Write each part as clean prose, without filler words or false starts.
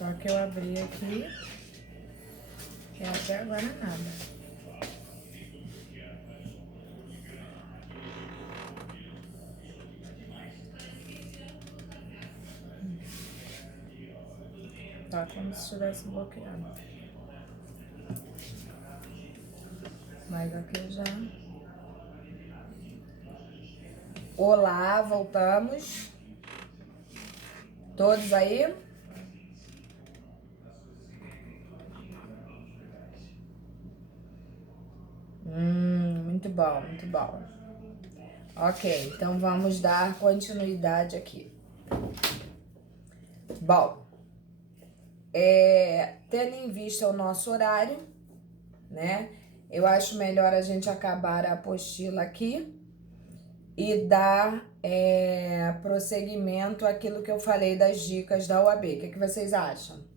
Só que eu abri aqui e até agora nada. Tá como se estivesse bloqueado. Mas aqui já... Olá, voltamos. Todos aí? Muito bom, muito bom. Ok, então vamos dar continuidade aqui. Bom, tendo em vista o nosso horário, né? Eu acho melhor a gente acabar a apostila aqui e dar prosseguimento àquilo que eu falei das dicas da UAB. O que vocês acham?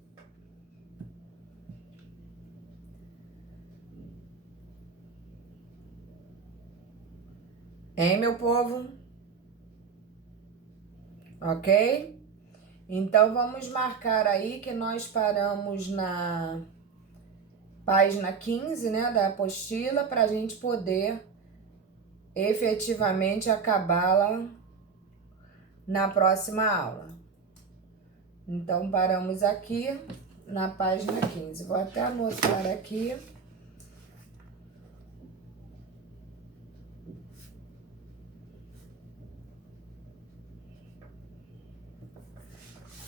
Hein, meu povo? Ok? Então, vamos marcar aí que nós paramos na página 15, né, da apostila, para a gente poder efetivamente acabá-la na próxima aula. Então, paramos aqui na página 15. Vou até anotar aqui.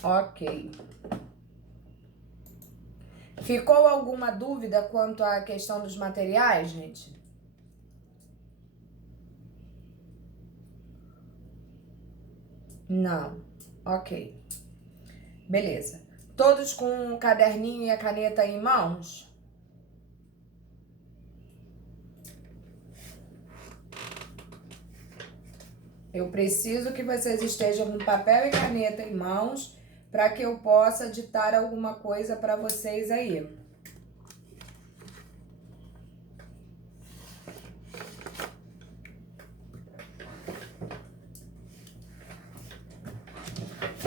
Ok. Ficou alguma dúvida quanto à questão dos materiais, gente? Não. Ok. Beleza. Todos com o caderninho e a caneta em mãos? Eu preciso que vocês estejam com papel e caneta em mãos para que eu possa ditar alguma coisa para vocês aí.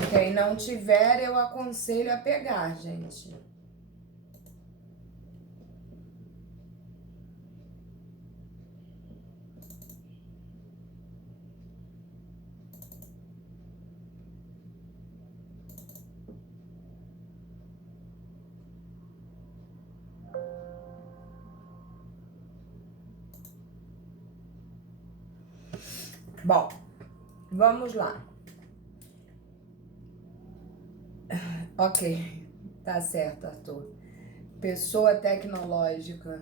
Quem não tiver, eu aconselho a pegar, gente. Bom, vamos lá. Ok, tá certo, Arthur. Pessoa tecnológica.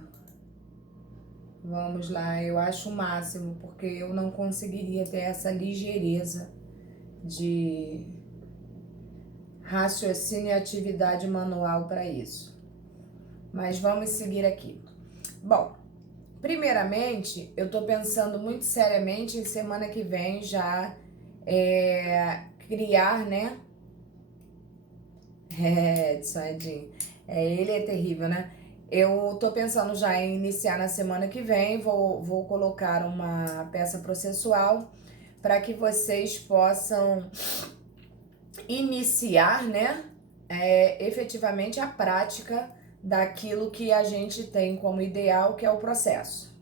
Vamos lá, eu acho o máximo, porque eu não conseguiria ter essa ligeireza de raciocínio e atividade manual para isso. Mas vamos seguir aqui. Bom, primeiramente, eu tô pensando muito seriamente em semana que vem já criar, né? Edson, ele é terrível, né? Eu tô pensando já em iniciar na semana que vem, vou colocar uma peça processual para que vocês possam iniciar, né? Efetivamente a prática daquilo que a gente tem como ideal, que é o processo.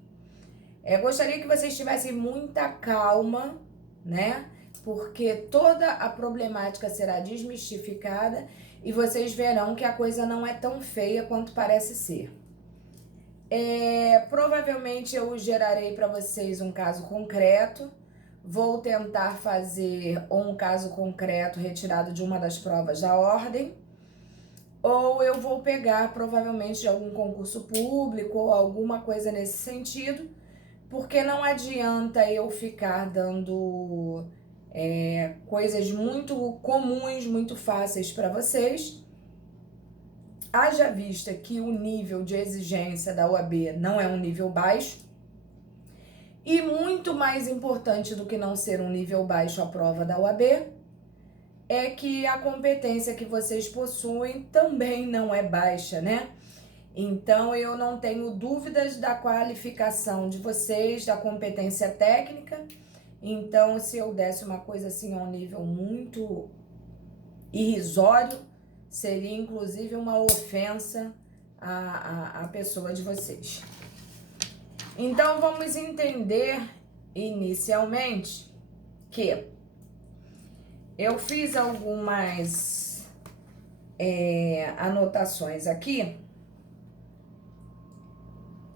Gostaria que vocês tivessem muita calma, né? Porque toda a problemática será desmistificada e vocês verão que a coisa não é tão feia quanto parece ser. Provavelmente eu gerarei para vocês um caso concreto. Vou tentar fazer um caso concreto retirado de uma das provas da ordem. Ou eu vou pegar provavelmente de algum concurso público ou alguma coisa nesse sentido. Porque não adianta eu ficar dando coisas muito comuns, muito fáceis para vocês. Haja vista que o nível de exigência da UAB não é um nível baixo. E muito mais importante do que não ser um nível baixo a prova da UAB é que a competência que vocês possuem também não é baixa, né? Então, eu não tenho dúvidas da qualificação de vocês, da competência técnica. Então, se eu desse uma coisa assim a um nível muito irrisório, seria inclusive uma ofensa à pessoa de vocês. Então vamos entender inicialmente que eu fiz algumas anotações aqui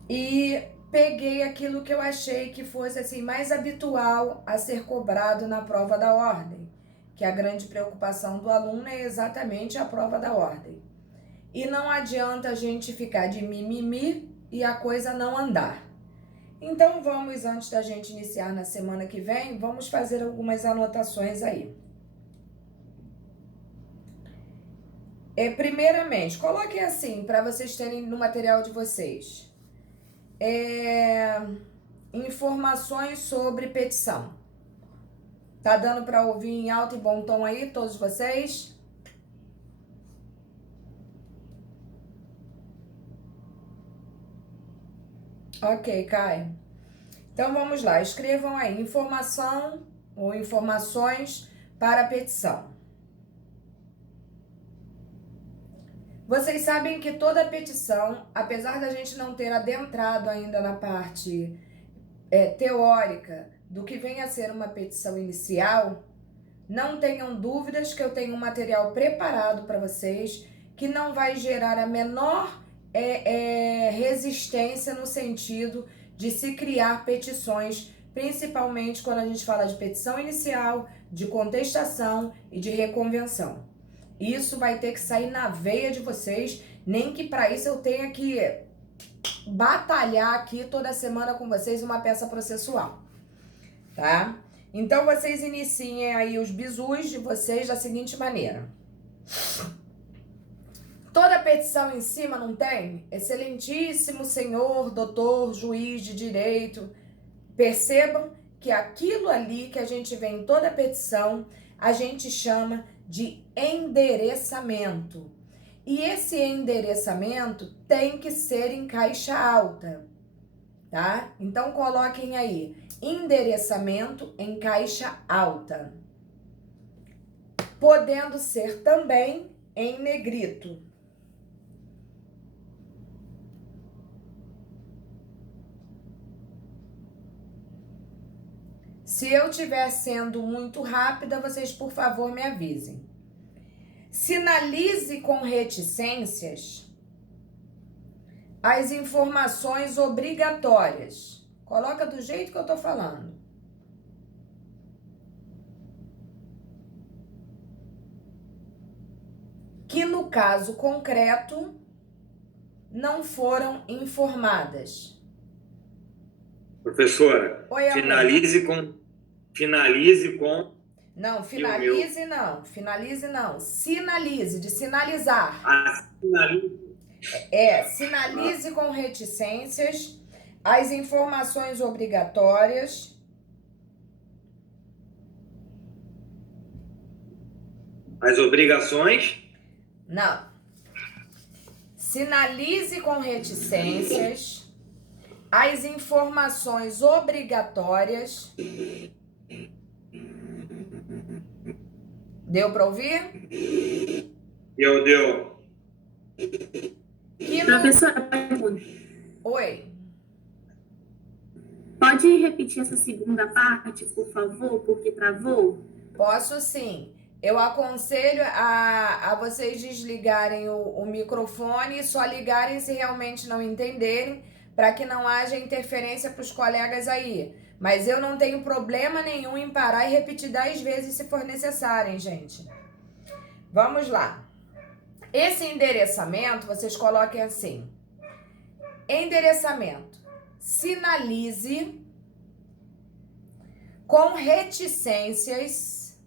e peguei aquilo que eu achei que fosse assim mais habitual a ser cobrado na prova da ordem, que a grande preocupação do aluno é exatamente a prova da ordem. E não adianta a gente ficar de mimimi e a coisa não andar. Então vamos, antes da gente iniciar na semana que vem, vamos fazer algumas anotações aí. Primeiramente, coloquem assim, para vocês terem no material de vocês. Informações sobre petição. Tá dando para ouvir em alto e bom tom aí, todos vocês? Ok, Caio. Então vamos lá, escrevam aí informação ou informações para petição. Vocês sabem que toda petição, apesar da gente não ter adentrado ainda na parte teórica do que vem a ser uma petição inicial, não tenham dúvidas que eu tenho um material preparado para vocês que não vai gerar a menor resistência no sentido de se criar petições, principalmente quando a gente fala de petição inicial, de contestação e de reconvenção. Isso vai ter que sair na veia de vocês, nem que para isso eu tenha que batalhar aqui toda semana com vocês uma peça processual, tá? Então vocês iniciem aí os bizus de vocês da seguinte maneira. Toda petição em cima não tem? Excelentíssimo senhor, doutor, juiz de direito. Percebam que aquilo ali que a gente vê em toda petição, a gente chama de endereçamento. E esse endereçamento tem que ser em caixa alta, tá? Então coloquem aí, endereçamento em caixa alta. Podendo ser também em negrito. Se eu estiver sendo muito rápida, vocês, por favor, me avisem. Sinalize com reticências as informações obrigatórias. Coloca do jeito que eu tô falando. Que no caso concreto não foram informadas. Professora, Oi, finalize com... Não, finalize não, finalize não. Sinalize, de sinalizar. Sinalize. Sinalize com reticências as informações obrigatórias. As obrigações? Não. Sinalize com reticências as informações obrigatórias. Deu para ouvir? Deu. Professora, pergunta. Oi. Pode repetir essa segunda parte, por favor, porque travou? Posso sim. Eu aconselho a vocês desligarem o microfone e só ligarem se realmente não entenderem, para que não haja interferência para os colegas aí. Mas eu não tenho problema nenhum em parar e repetir 10 vezes se for necessário, hein, gente? Vamos lá. Esse endereçamento, vocês coloquem assim. Endereçamento. Sinalize com reticências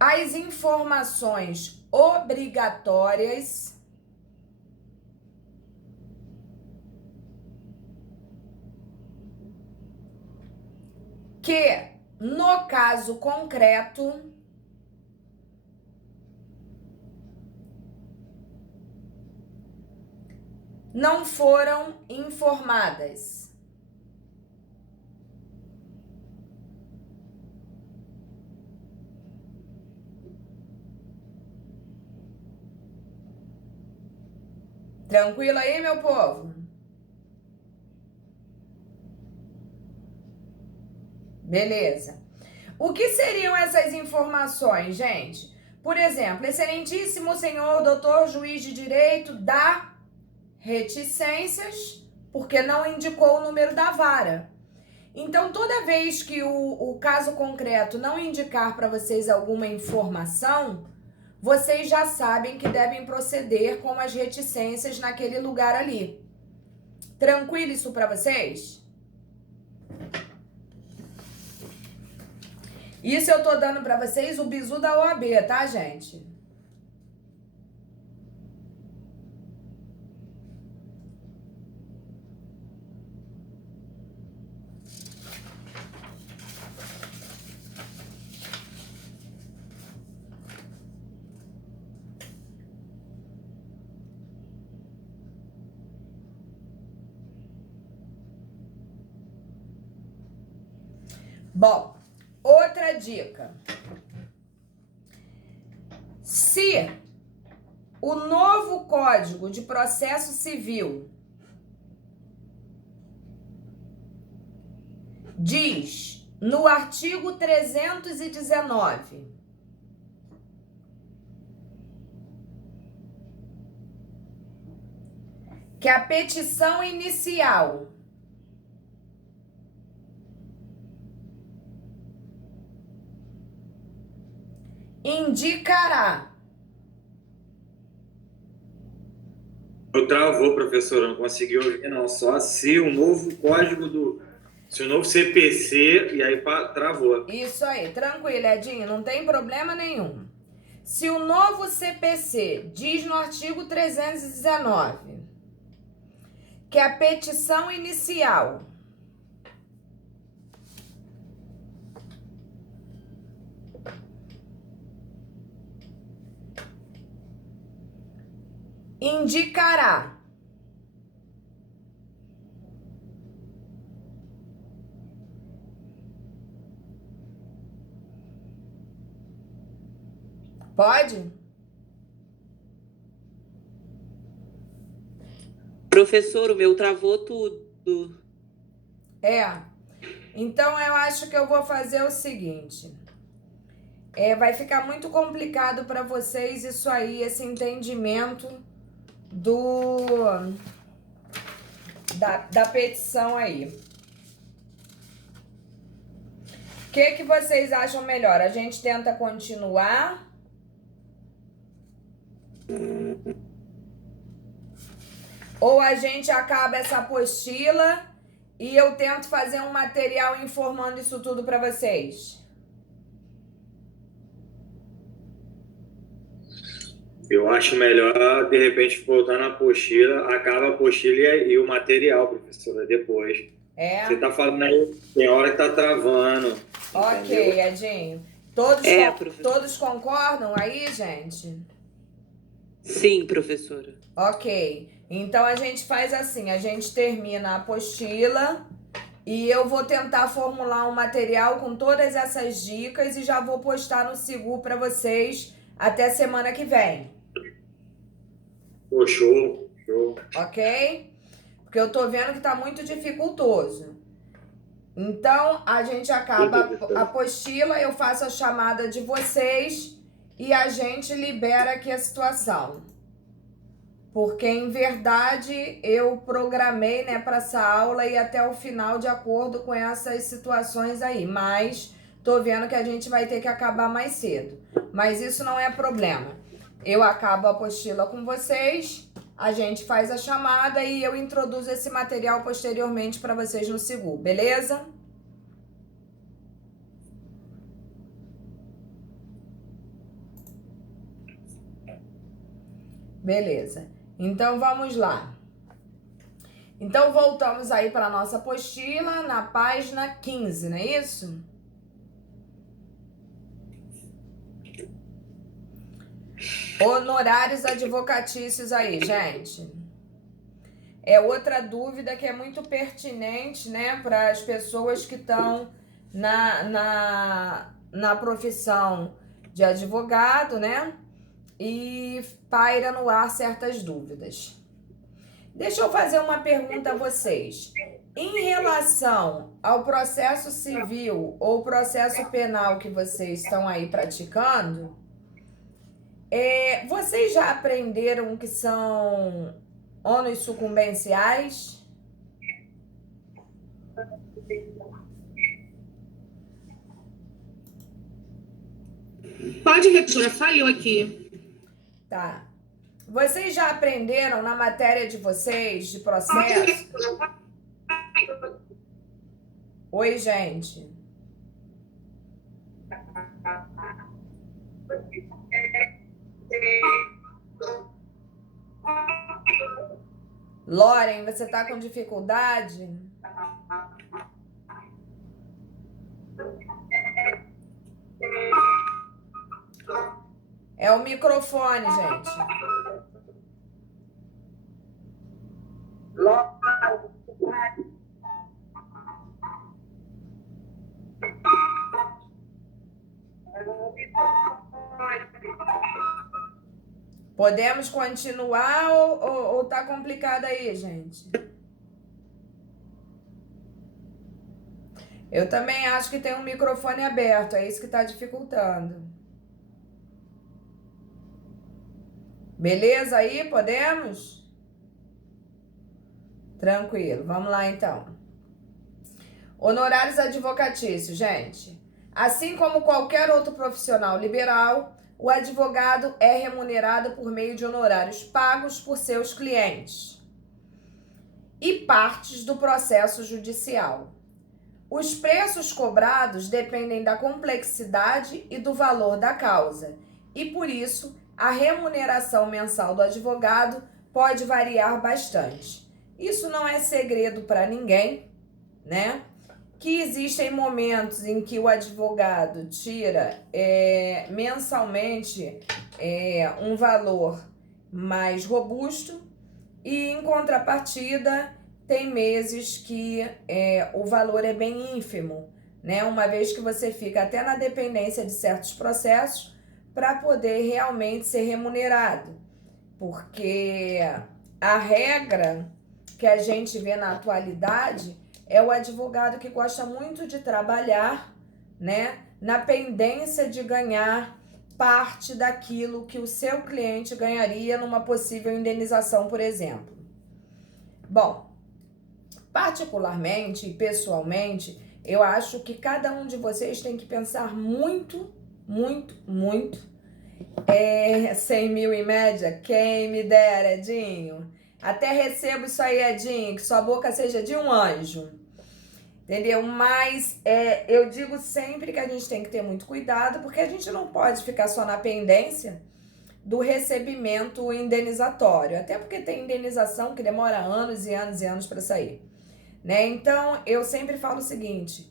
as informações obrigatórias que, no caso concreto, não foram informadas. Tranquilo aí, meu povo? Beleza. O que seriam essas informações, gente? Por exemplo, excelentíssimo senhor doutor juiz de direito dá reticências porque não indicou o número da vara. Então, toda vez que o caso concreto não indicar para vocês alguma informação, vocês já sabem que devem proceder com as reticências naquele lugar ali. Tranquilo isso para vocês? Isso eu tô dando para vocês o bizu da OAB, tá, gente? Bom, outra dica. Se o novo Código de Processo Civil diz no artigo 319 que a petição inicial indicará. Eu travou, professora, não consegui ouvir, não. Só se o novo código Se o novo CPC, e aí travou. Isso aí, tranquilo, Edinho, não tem problema nenhum. Se o novo CPC diz no artigo 319 que a petição inicial indicará pode? Professor, o meu travou tudo. Então eu acho que eu vou fazer o seguinte. Vai ficar muito complicado para vocês isso aí, esse entendimento da petição aí. O que vocês acham melhor? A gente tenta continuar? Ou a gente acaba essa apostila e eu tento fazer um material informando isso tudo para vocês? Eu acho melhor, de repente, voltar na apostila, acaba a apostila e o material, professora, depois. Você tá falando aí, tem hora que tá travando. Ok, entendeu? Edinho. Todos concordam aí, gente? Sim, professora. Ok. Então a gente faz assim, a gente termina a apostila e eu vou tentar formular um material com todas essas dicas e já vou postar no Sigu para vocês até semana que vem. Pô, show. Ok? Porque eu tô vendo que tá muito dificultoso. Então, a gente acaba a apostila, eu faço a chamada de vocês e a gente libera aqui a situação. Porque, em verdade, eu programei, né, para essa aula e até o final de acordo com essas situações aí. Mas tô vendo que a gente vai ter que acabar mais cedo. Mas isso não é problema. Eu acabo a apostila com vocês, a gente faz a chamada e eu introduzo esse material posteriormente para vocês no Sigu, beleza? Beleza. Então, vamos lá. Então, voltamos aí para a nossa apostila na página 15, não é isso? Honorários advocatícios aí, gente. É outra dúvida que é muito pertinente, né, para as pessoas que estão na profissão de advogado, né? E paira no ar certas dúvidas. Deixa eu fazer uma pergunta a vocês. Em relação ao processo civil ou processo penal que vocês estão aí praticando, vocês já aprenderam o que são ônus sucumbenciais? Pode repetir, falhou aqui. Tá. Vocês já aprenderam na matéria de vocês, de processo? Oi, gente. Loren, você tá com dificuldade? É o microfone, gente. Podemos continuar ou tá complicado aí, gente? Eu também acho que tem um microfone aberto, é isso que tá dificultando. Beleza aí? Podemos? Tranquilo, vamos lá então. Honorários advocatícios, gente. Assim como qualquer outro profissional liberal, o advogado é remunerado por meio de honorários pagos por seus clientes e partes do processo judicial. Os preços cobrados dependem da complexidade e do valor da causa, e por isso a remuneração mensal do advogado pode variar bastante. Isso não é segredo para ninguém, né? Que existem momentos em que o advogado tira mensalmente um valor mais robusto e, em contrapartida, tem meses que o valor é bem ínfimo, né? Uma vez que você fica até na dependência de certos processos para poder realmente ser remunerado. Porque a regra que a gente vê na atualidade é o advogado que gosta muito de trabalhar, né, na pendência de ganhar parte daquilo que o seu cliente ganharia numa possível indenização, por exemplo. Bom, particularmente e pessoalmente, eu acho que cada um de vocês tem que pensar muito, 100 mil em média, quem me dera, Edinho. Até recebo isso aí, Edinho, que sua boca seja de um anjo. Entendeu? Mas eu digo sempre que a gente tem que ter muito cuidado, porque a gente não pode ficar só na pendência do recebimento indenizatório. Até porque tem indenização que demora anos e anos e anos para sair, né? Então, eu sempre falo o seguinte,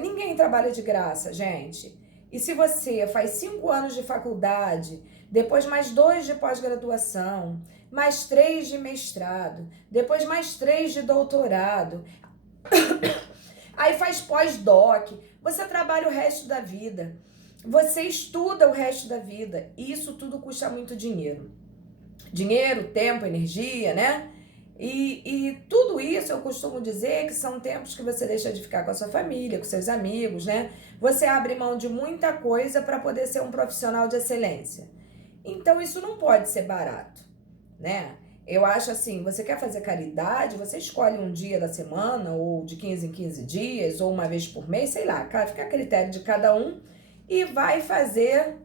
ninguém trabalha de graça, gente. E se você faz 5 anos de faculdade, depois mais 2 de pós-graduação, mais 3 de mestrado, depois mais 3 de doutorado, aí faz pós-doc, você trabalha o resto da vida, você estuda o resto da vida, e isso tudo custa muito dinheiro. Dinheiro, tempo, energia, né? E tudo isso eu costumo dizer que são tempos que você deixa de ficar com a sua família, com seus amigos, né? Você abre mão de muita coisa para poder ser um profissional de excelência. Então isso não pode ser barato, né? Eu acho assim, você quer fazer caridade, você escolhe um dia da semana, ou de 15 em 15 dias, ou uma vez por mês, sei lá, fica a critério de cada um, e vai fazer...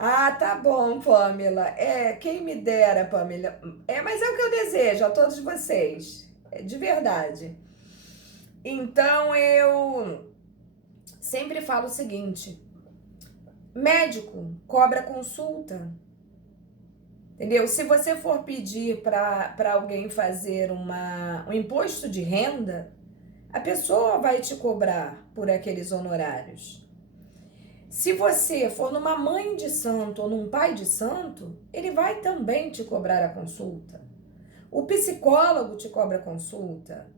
Ah, tá bom, Pamela. Quem me dera, Pamela. Mas é o que eu desejo a todos vocês. De verdade. Então, eu sempre falo o seguinte. Médico cobra consulta. Entendeu? Se você for pedir para alguém fazer um imposto de renda, a pessoa vai te cobrar por aqueles honorários. Se você for numa mãe de santo ou num pai de santo, ele vai também te cobrar a consulta. O psicólogo te cobra consulta.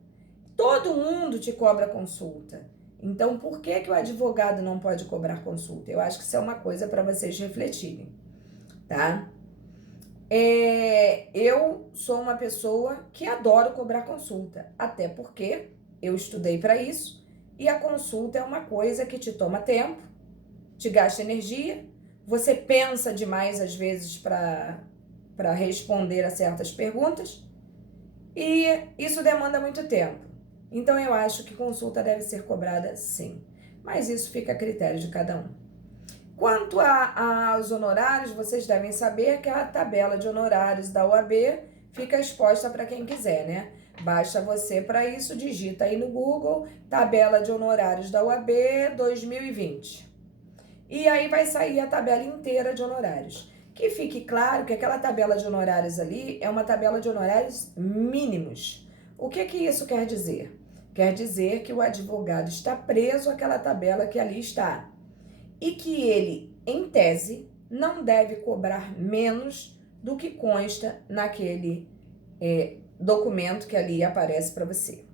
Todo mundo te cobra consulta. Então, por que o advogado não pode cobrar consulta? Eu acho que isso é uma coisa para vocês refletirem, tá? Eu sou uma pessoa que adoro cobrar consulta, até porque eu estudei para isso e a consulta é uma coisa que te toma tempo, te gasta energia, você pensa demais às vezes para responder a certas perguntas e isso demanda muito tempo. Então eu acho que consulta deve ser cobrada sim, mas isso fica a critério de cada um. Quanto aos honorários, vocês devem saber que a tabela de honorários da OAB fica exposta para quem quiser, né? Basta você, para isso, digita aí no Google, tabela de honorários da OAB 2020. E aí vai sair a tabela inteira de honorários. Que fique claro que aquela tabela de honorários ali é uma tabela de honorários mínimos. O que isso quer dizer? Quer dizer que o advogado está preso àquela tabela que ali está. E que ele, em tese, não deve cobrar menos do que consta naquele documento que ali aparece para você,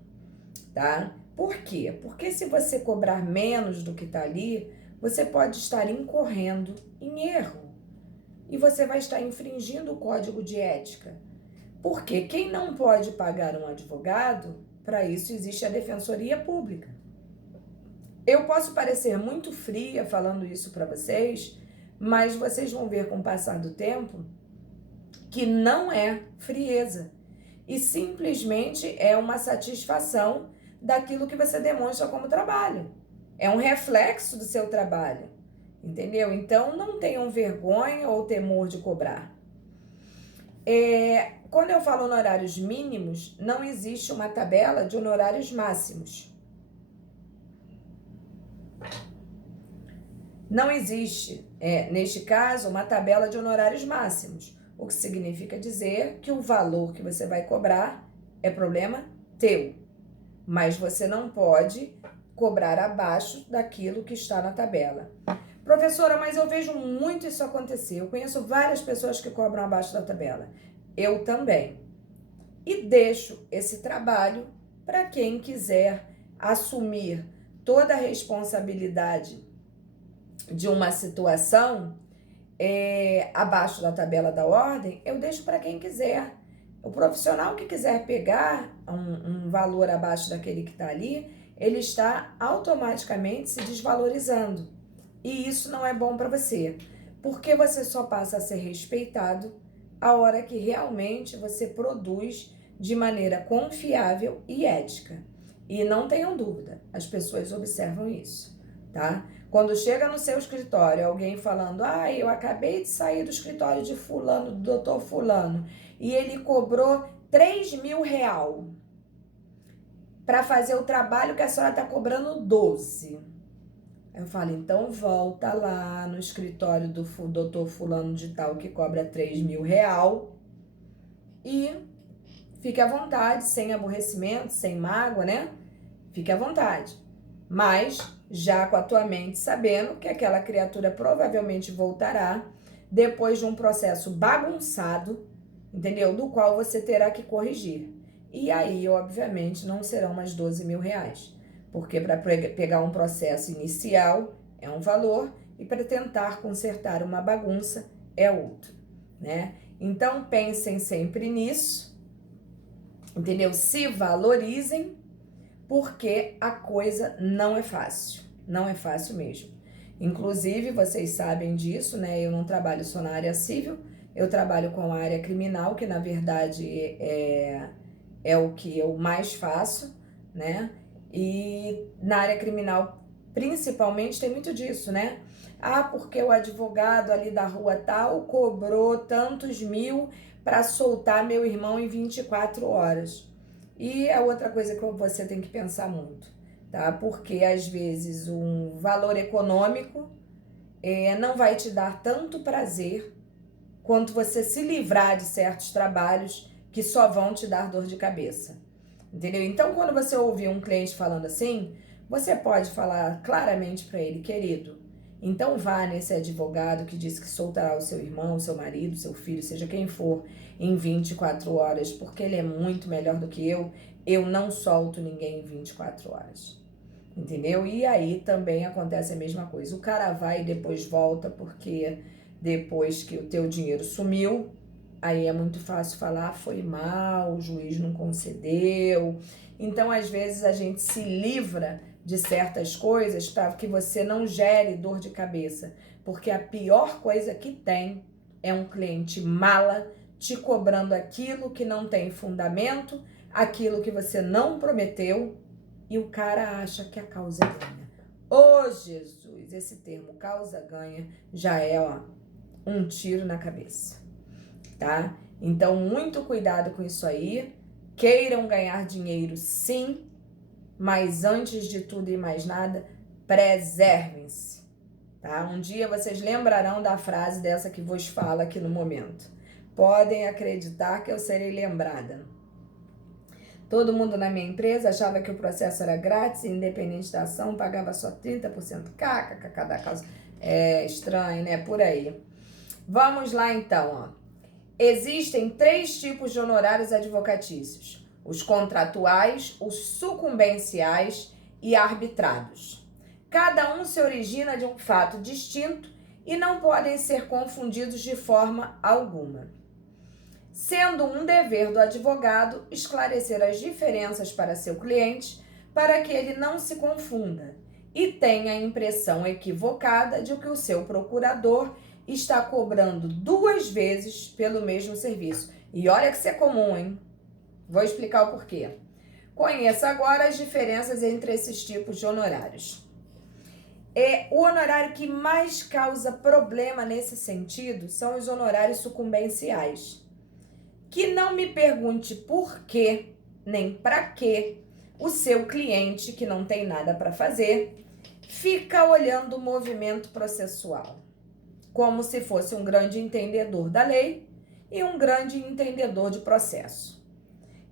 tá? Por quê? Porque se você cobrar menos do que está ali, você pode estar incorrendo em erro e você vai estar infringindo o código de ética. Porque quem não pode pagar um advogado, para isso existe a defensoria pública. Eu posso parecer muito fria falando isso para vocês, mas vocês vão ver com o passar do tempo que não é frieza e simplesmente é uma satisfação daquilo que você demonstra como trabalho. É um reflexo do seu trabalho, entendeu? Então não tenham vergonha ou temor de cobrar. Quando eu falo honorários mínimos, não existe uma tabela de honorários máximos. Não existe, neste caso, uma tabela de honorários máximos, o que significa dizer que o valor que você vai cobrar é problema teu, mas você não pode cobrar abaixo daquilo que está na tabela. Professora, mas eu vejo muito isso acontecer, eu conheço várias pessoas que cobram abaixo da tabela, eu também. E deixo esse trabalho para quem quiser assumir toda a responsabilidade de uma situação abaixo da tabela da ordem, eu deixo para quem quiser. O profissional que quiser pegar um valor abaixo daquele que está ali, ele está automaticamente se desvalorizando. E isso não é bom para você, porque você só passa a ser respeitado a hora que realmente você produz de maneira confiável e ética. E não tenham dúvida, as pessoas observam isso, tá? Quando chega no seu escritório alguém falando, eu acabei de sair do escritório de fulano, do doutor fulano, e ele cobrou R$3.000 para fazer o trabalho que a senhora está cobrando 12. Eu falo, então volta lá no escritório do doutor fulano de tal que cobra R$3.000 e fique à vontade, sem aborrecimento, sem mágoa, né? Fique à vontade. Mas já com a tua mente sabendo que aquela criatura provavelmente voltará depois de um processo bagunçado, entendeu? Do qual você terá que corrigir. E aí, obviamente, não serão mais R$12.000, porque para pegar um processo inicial é um valor e para tentar consertar uma bagunça é outro, né? Então, pensem sempre nisso, entendeu? Se valorizem, porque a coisa não é fácil, não é fácil mesmo. Inclusive, vocês sabem disso, né? Eu não trabalho só na área civil, eu trabalho com a área criminal, que na verdade é o que eu mais faço, né? E na área criminal, principalmente, tem muito disso, né? Porque o advogado ali da rua tal cobrou tantos mil para soltar meu irmão em 24 horas. E a outra coisa que você tem que pensar muito, tá? Porque às vezes um valor econômico não vai te dar tanto prazer quanto você se livrar de certos trabalhos que só vão te dar dor de cabeça, entendeu? Então, quando você ouvir um cliente falando assim, você pode falar claramente para ele, querido, então vá nesse advogado que diz que soltará o seu irmão, seu marido, seu filho, seja quem for, em 24 horas, porque ele é muito melhor do que eu não solto ninguém em 24 horas, entendeu? E aí também acontece a mesma coisa, o cara vai e depois volta, porque depois que o teu dinheiro sumiu, aí é muito fácil falar, foi mal, o juiz não concedeu. Então, às vezes, a gente se livra de certas coisas para que você não gere dor de cabeça. Porque a pior coisa que tem é um cliente mala te cobrando aquilo que não tem fundamento, aquilo que você não prometeu, e o cara acha que a causa ganha. Ô, Jesus, esse termo causa ganha já é um tiro na cabeça, tá? Então, muito cuidado com isso aí. Queiram ganhar dinheiro, sim, mas antes de tudo e mais nada, preservem-se, tá? Um dia vocês lembrarão da frase dessa que vos falo aqui no momento. Podem acreditar que eu serei lembrada. Todo mundo na minha empresa achava que o processo era grátis, independente da ação, pagava só 30%. KKK da causa. É estranho, né? Por aí. Vamos lá então, ó. Existem 3 tipos de honorários advocatícios: os contratuais, os sucumbenciais e arbitrados. Cada um se origina de um fato distinto e não podem ser confundidos de forma alguma, sendo um dever do advogado esclarecer as diferenças para seu cliente para que ele não se confunda e tenha a impressão equivocada de que o seu procurador está cobrando 2 vezes pelo mesmo serviço. E olha que isso é comum, hein? Vou explicar o porquê. Conheça agora as diferenças entre esses tipos de honorários. O honorário que mais causa problema nesse sentido são os honorários sucumbenciais. Que não me pergunte por quê, nem para quê, o seu cliente, que não tem nada para fazer, fica olhando o movimento processual como se fosse um grande entendedor da lei e um grande entendedor de processo.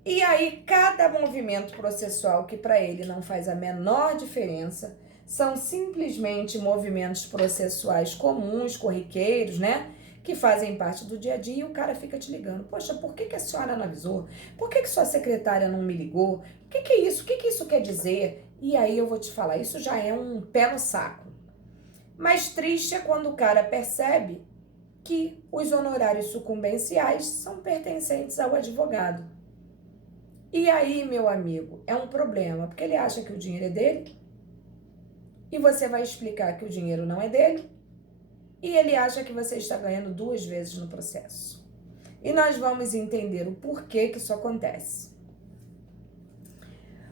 E aí, cada movimento processual que para ele não faz a menor diferença, são simplesmente movimentos processuais comuns, corriqueiros, né? Que fazem parte do dia a dia, e o cara fica te ligando. Poxa, por que a senhora não avisou? Por que sua secretária não me ligou? O que é isso? O que isso quer dizer? E aí eu vou te falar, isso já é um pé no saco. Mas triste é quando o cara percebe que os honorários sucumbenciais são pertencentes ao advogado. E aí, meu amigo, é um problema, porque ele acha que o dinheiro é dele, e você vai explicar que o dinheiro não é dele, e ele acha que você está ganhando 2 vezes no processo. E nós vamos entender o porquê que isso acontece.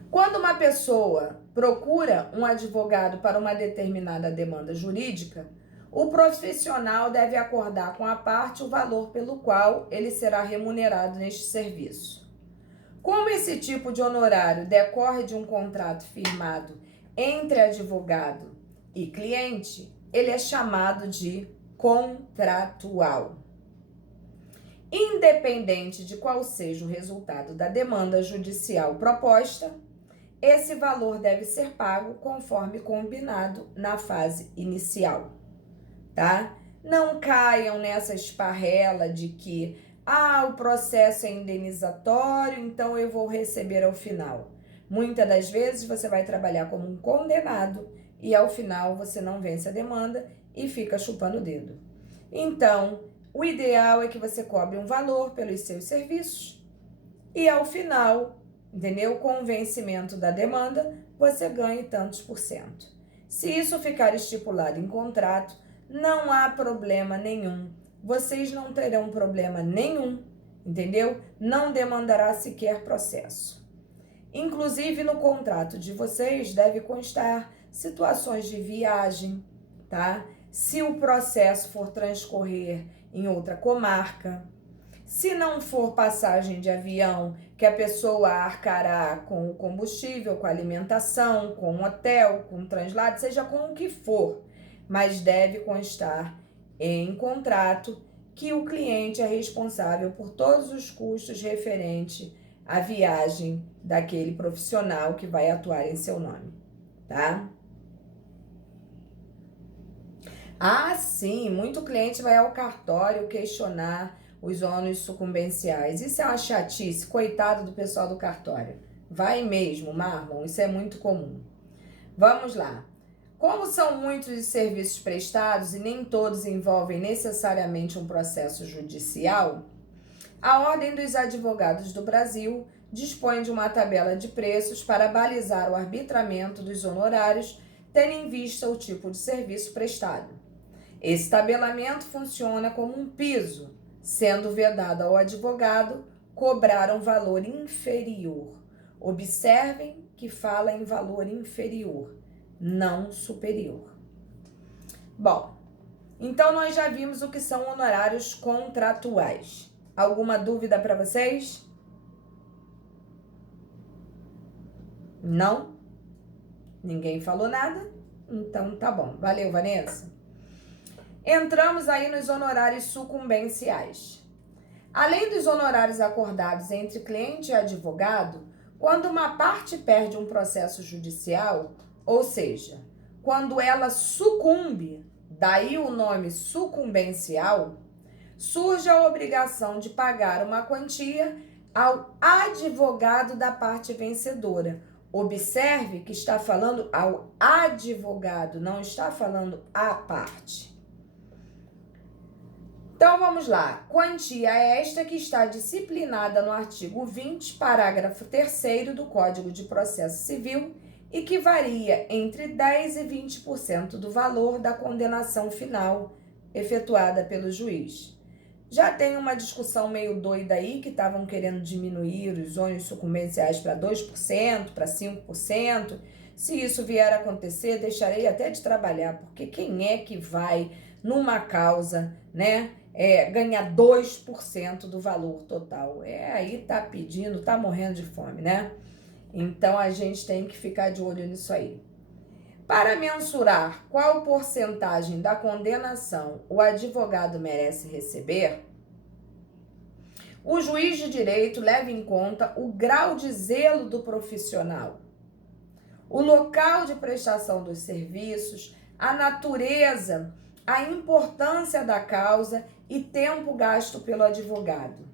Quando uma pessoa procura um advogado para uma determinada demanda jurídica, o profissional deve acordar com a parte o valor pelo qual ele será remunerado neste serviço. Como esse tipo de honorário decorre de um contrato firmado entre advogado e cliente, ele é chamado de contratual. Independente de qual seja o resultado da demanda judicial proposta, esse valor deve ser pago conforme combinado na fase inicial, tá? Não caiam nessa esparrela de que, o processo é indenizatório, então eu vou receber ao final. Muitas das vezes você vai trabalhar como um condenado e ao final você não vence a demanda e fica chupando o dedo. Então, o ideal é que você cobre um valor pelos seus serviços e ao final, entendeu? Com o vencimento da demanda, você ganhe tantos %. Se isso ficar estipulado em contrato, não há problema nenhum. Vocês não terão problema nenhum, entendeu? Não demandará sequer processo. Inclusive, no contrato de vocês deve constar situações de viagem, tá? Se o processo for transcorrer em outra comarca, se não for passagem de avião, que a pessoa arcará com o combustível, com a alimentação, com o hotel, com o translado, seja com o que for, mas deve constar em contrato que o cliente é responsável por todos os custos referentes à viagem daquele profissional que vai atuar em seu nome, tá? Sim, muito cliente vai ao cartório questionar os ônus sucumbenciais. Isso é uma chatice, coitado do pessoal do cartório. Vai mesmo, Marlon, isso é muito comum. Vamos lá. Como são muitos os serviços prestados e nem todos envolvem necessariamente um processo judicial, A Ordem dos Advogados do Brasil dispõe de uma tabela de preços para balizar o arbitramento dos honorários, tendo em vista o tipo de serviço prestado. Esse tabelamento funciona como um piso, sendo vedado ao advogado cobrar um valor inferior. Observem que fala em valor inferior, não superior. Bom, então nós já vimos o que são honorários contratuais. Alguma dúvida para vocês? Não? Ninguém falou nada? Então tá bom. Valeu, Vanessa. Entramos aí nos honorários sucumbenciais. Além dos honorários acordados entre cliente e advogado, quando uma parte perde um processo judicial, ou seja, quando ela sucumbe, daí o nome sucumbencial, surge a obrigação de pagar uma quantia ao advogado da parte vencedora. Observe que está falando ao advogado, não está falando à parte. Então vamos lá. Quantia é esta que está disciplinada no artigo 20, parágrafo 3º do Código de Processo Civil e que varia entre 10% e 20% do valor da condenação final efetuada pelo juiz. Já tem uma discussão meio doida aí, que estavam querendo diminuir os ônus sucumbenciais para 2%, para 5%. Se isso vier a acontecer, deixarei até de trabalhar, porque quem é que vai, numa causa, né, ganhar 2% do valor total? Aí tá pedindo, tá morrendo de fome, né? Então, a gente tem que ficar de olho nisso aí. Para mensurar qual porcentagem da condenação o advogado merece receber, o juiz de direito leva em conta o grau de zelo do profissional, o local de prestação dos serviços, a natureza, a importância da causa e tempo gasto pelo advogado.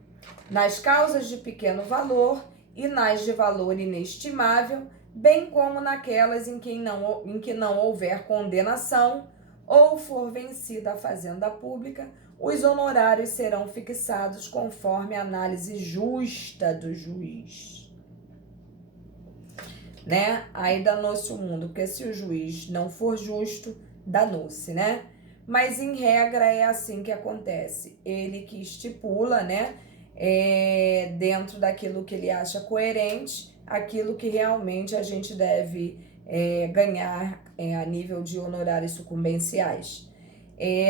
Nas causas de pequeno valor e nas de valor inestimável, bem como naquelas em que não houver condenação ou for vencida a fazenda pública, os honorários serão fixados conforme a análise justa do juiz. Né? Aí danou-se o mundo, porque se o juiz não for justo, danou-se, né? Mas em regra é assim que acontece. Ele que estipula, né, dentro daquilo que ele acha coerente, aquilo que realmente a gente deve ganhar a nível de honorários sucumbenciais.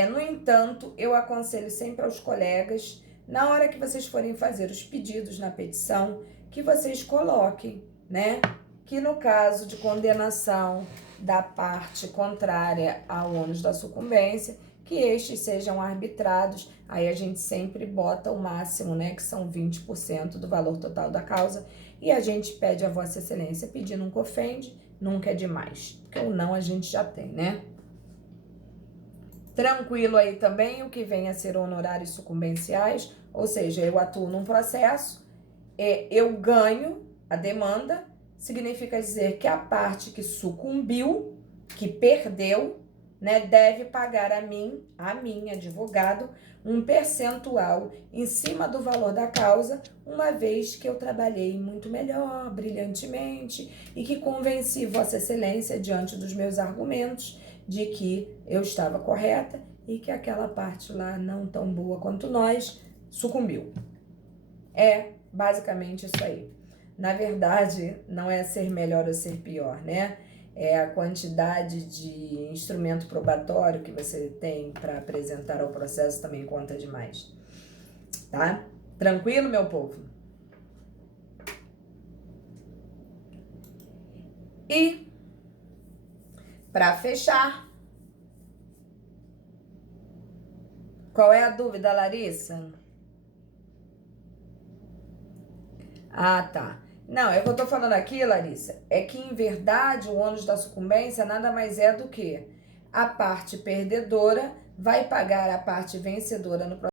No entanto, eu aconselho sempre aos colegas, na hora que vocês forem fazer os pedidos na petição, que vocês coloquem, né, que no caso de condenação da parte contrária ao ônus da sucumbência, que estes sejam arbitrados. Aí a gente sempre bota o máximo, né, que são 20% do valor total da causa, e a gente pede a Vossa Excelência, pedindo um cofende, nunca é demais, porque o não a gente já tem, né? Tranquilo aí também o que vem a ser honorários sucumbenciais, ou seja, eu atuo num processo, eu ganho a demanda, significa dizer que a parte que sucumbiu, que perdeu, né, deve pagar a mim, advogado, um percentual em cima do valor da causa, uma vez que eu trabalhei muito melhor, brilhantemente, e que convenci Vossa Excelência, diante dos meus argumentos, de que eu estava correta e que aquela parte lá, não tão boa quanto nós, sucumbiu. É basicamente isso aí. Na verdade, não é ser melhor ou ser pior, né? É a quantidade de instrumento probatório que você tem para apresentar ao processo também conta demais. Tá? Tranquilo, meu povo? E, para fechar, qual é a dúvida, Larissa? Ah, tá. Não, é o que eu tô falando aqui, Larissa, é que, em verdade, o ônus da sucumbência nada mais é do que a parte perdedora vai pagar a parte vencedora no processo.